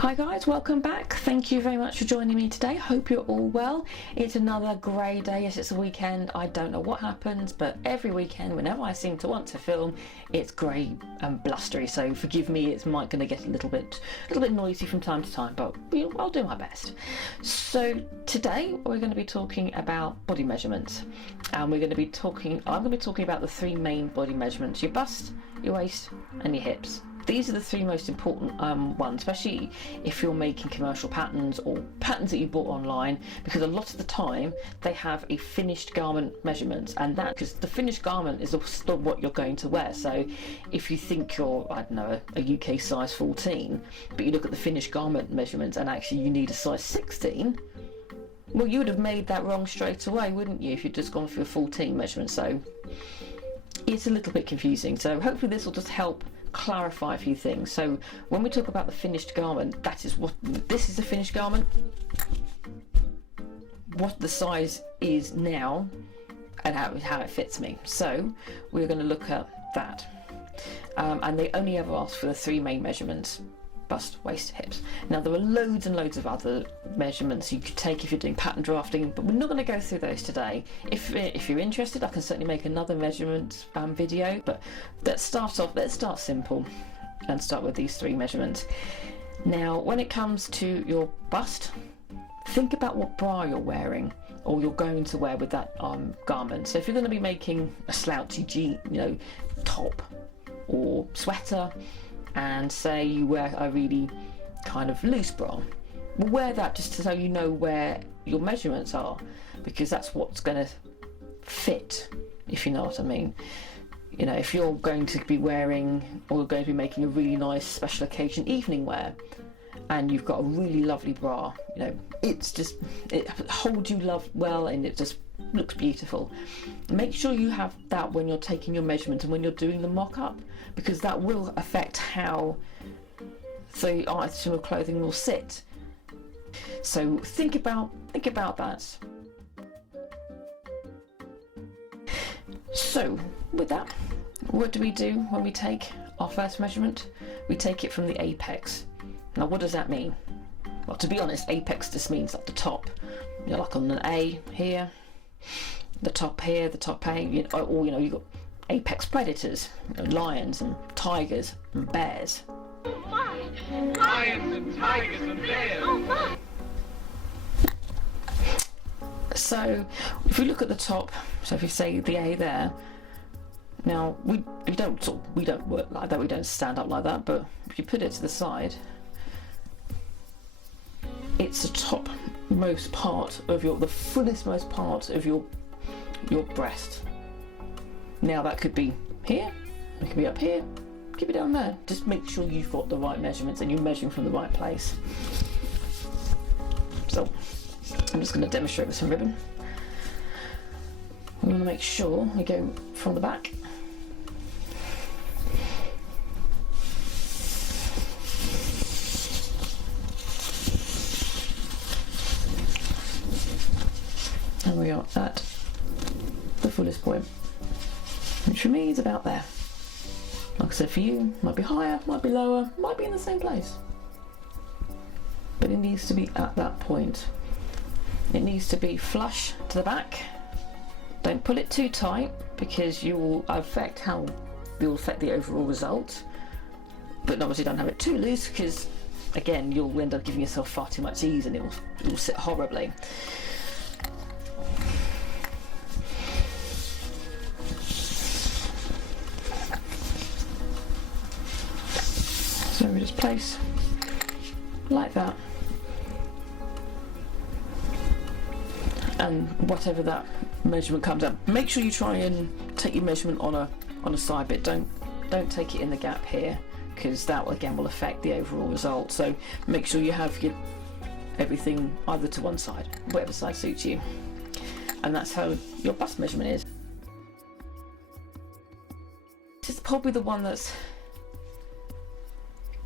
Hi guys, welcome back. Thank you very much for joining me today. Hope you're all well. It's another grey day. Yes, it's a weekend. I don't know what happens, but every weekend, whenever I seem to want to film, it's grey and blustery. So forgive me, it's going to get a little bit noisy from time to time, but I'll do my best. So today we're going to be talking about body measurements, and I'm going to be talking about the three main body measurements: your bust, your waist, and your hips. These are the three most important ones, especially if you're making commercial patterns or patterns that you bought online, because a lot of the time they have a finished garment measurement, and that because the finished garment is still what you're going to wear. So if you think you're, I don't know, a UK size 14, but you look at the finished garment measurements and actually you need a size 16, well, you would have made that wrong straight away, wouldn't you, if you'd just gone for a 14 measurement? So it's a little bit confusing. So hopefully this will just help clarify a few things. So when we talk about the finished garment, this is the finished garment, what the size is now, and how it fits me. So we're going to look at that, and they only ever ask for the three main measurements: bust, waist, hips. Now there are loads and loads of other measurements you could take if you're doing pattern drafting, but we're not going to go through those today. If you're interested, I can certainly make another measurement video, but let's start simple and start with these three measurements. Now when it comes to your bust, think about what bra you're wearing or you're going to wear with that garment. So if you're going to be making a slouchy top or sweater, and say you wear a really kind of loose bra, well, wear that just so you know where your measurements are, because that's what's going to fit, if you know what I mean. You know, if you're going to be wearing, or going to be making a really nice special occasion evening wear, and you've got a really lovely bra, you know, it holds you well and it just looks beautiful. Make sure you have that when you're taking your measurement and when you're doing the mock-up, because that will affect how the item of clothing will sit. So think about that. So with that, what do we do when we take our first measurement? We take it from the apex. Now what does that mean? Well, to be honest, apex just means like the top, you know, like on an A here, the top here, the top A, or you've got apex predators, lions and tigers and bears. Oh my! Lions and tigers and bears! Oh my! So if we look at the top, so if you say the A there, now we don't work like that, we don't stand up like that, but if you put it to the side, it's the topmost part of the fullest most part of your breast. Now that could be here, it could be up here, it could be down there. Just make sure you've got the right measurements and you're measuring from the right place. So I'm just going to demonstrate with some ribbon. We want to make sure we go from the back. And we are at the fullest point, which for me is about there. Like I said, for you, might be higher, might be lower, might be in the same place. But it needs to be at that point. It needs to be flush to the back. Don't pull it too tight, because you will affect the overall result. But obviously don't have it too loose, because again, you'll end up giving yourself far too much ease and it will sit horribly. So we just place like that, and whatever that measurement comes up, make sure you try and take your measurement on a side bit. Don't take it in the gap here, because that again will affect the overall result. So make sure you have everything either to one side, whatever side suits you, and that's how your bust measurement is. This is probably the one that's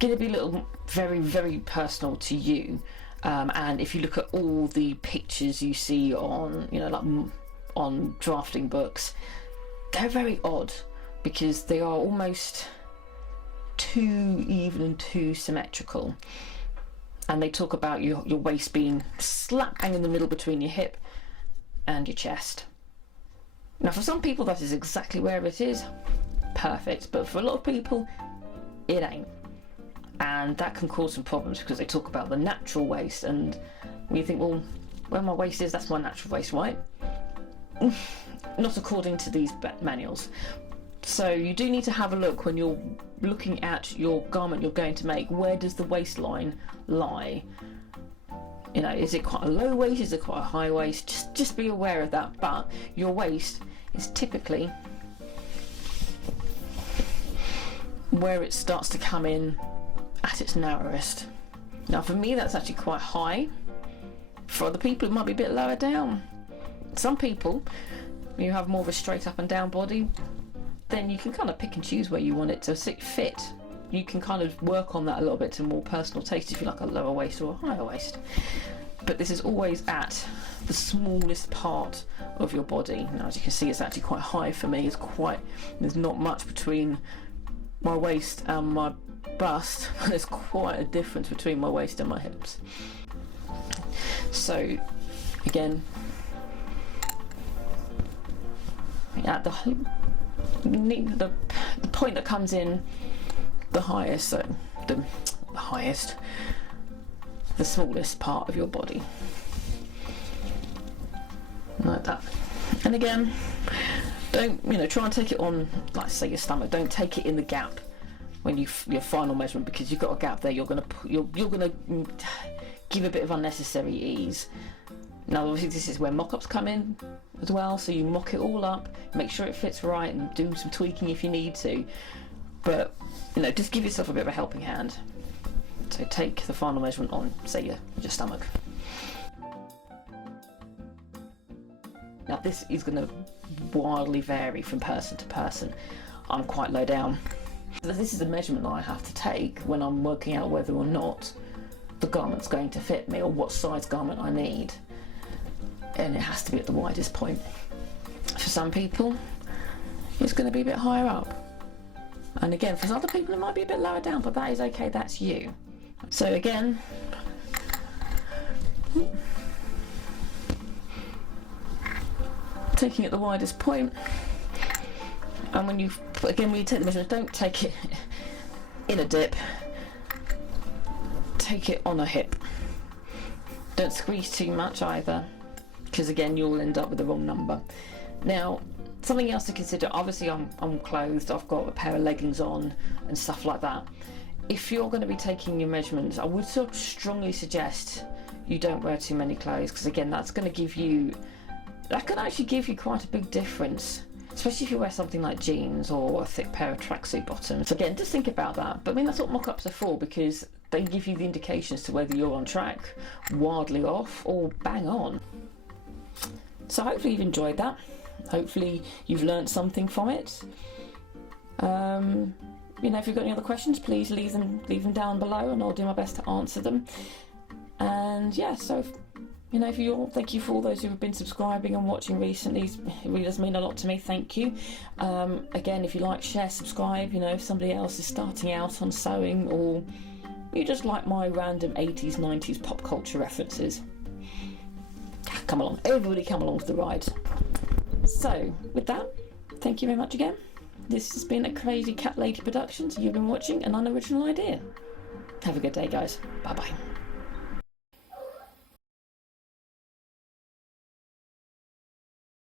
going to be a little very, very personal to you, and if you look at all the pictures you see on, like on drafting books, they're very odd, because they are almost too even and too symmetrical. and they talk about your waist being slap bang in the middle between your hip and your chest. Now for some people that is exactly where it is, perfect, but for a lot of people it ain't, and that can cause some problems because they talk about the natural waist, and when you think, well, where my waist is, that's my natural waist, right? Not according to these manuals. So you do need to have a look when you're looking at your garment you're going to make. Where does the waistline lie? You know, is it quite a low waist? Is it quite a high waist? Just be aware of that. But your waist is typically where it starts to come in at its narrowest. Now for me that's actually quite high. For other people it might be a bit lower down. Some people, you have more of a straight up and down body, then you can kind of pick and choose where you want it to fit. You can kind of work on that a little bit to more personal taste if you like a lower waist or a higher waist. But this is always at the smallest part of your body. Now as you can see it's actually quite high for me. There's not much between my waist and my bust. There's quite a difference between my waist and my hips. So again, at the point that comes in the highest, so the smallest part of your body, like that. And again, don't try and take it on, like say your stomach. Don't take it in the gap when your final measurement, because you've got a gap there. You're gonna give a bit of unnecessary ease. Now obviously this is where mock-ups come in as well, so you mock it all up, make sure it fits right, and do some tweaking if you need to, but just give yourself a bit of a helping hand. So take the final measurement on, say, your stomach. Now this is going to wildly vary from person to person. I'm quite low down. This is a measurement that I have to take when I'm working out whether or not the garment's going to fit me or what size garment I need. And it has to be at the widest point. For some people, it's going to be a bit higher up. And again, for other people, it might be a bit lower down, but that is okay, that's you. So again, taking it the widest point, and when you take the measurement, don't take it in a dip, take it on a hip. Don't squeeze too much either, because again you'll end up with the wrong number. Now something else to consider, obviously I'm clothed, I've got a pair of leggings on and stuff like that. If you're going to be taking your measurements, I would sort of strongly suggest you don't wear too many clothes, because again that can actually give you quite a big difference, especially if you wear something like jeans or a thick pair of tracksuit bottoms. Again, just think about that. But I mean, that's what mock-ups are for, because they give you the indications to whether you're on track, wildly off, or bang on. So hopefully you've enjoyed that. Hopefully you've learned something from it. If you've got any other questions, please leave them down below, and I'll do my best to answer them. And yeah, so thank you for all those who have been subscribing and watching recently. It really does mean a lot to me. Thank you. Again, if you like, share, subscribe. If somebody else is starting out on sewing, or you just like my random 80s, 90s pop culture references, come along. Everybody come along for the ride. So with that, thank you very much again. This has been a Crazy Cat Lady Productions. You've been watching an unoriginal idea. Have a good day, guys. Bye bye.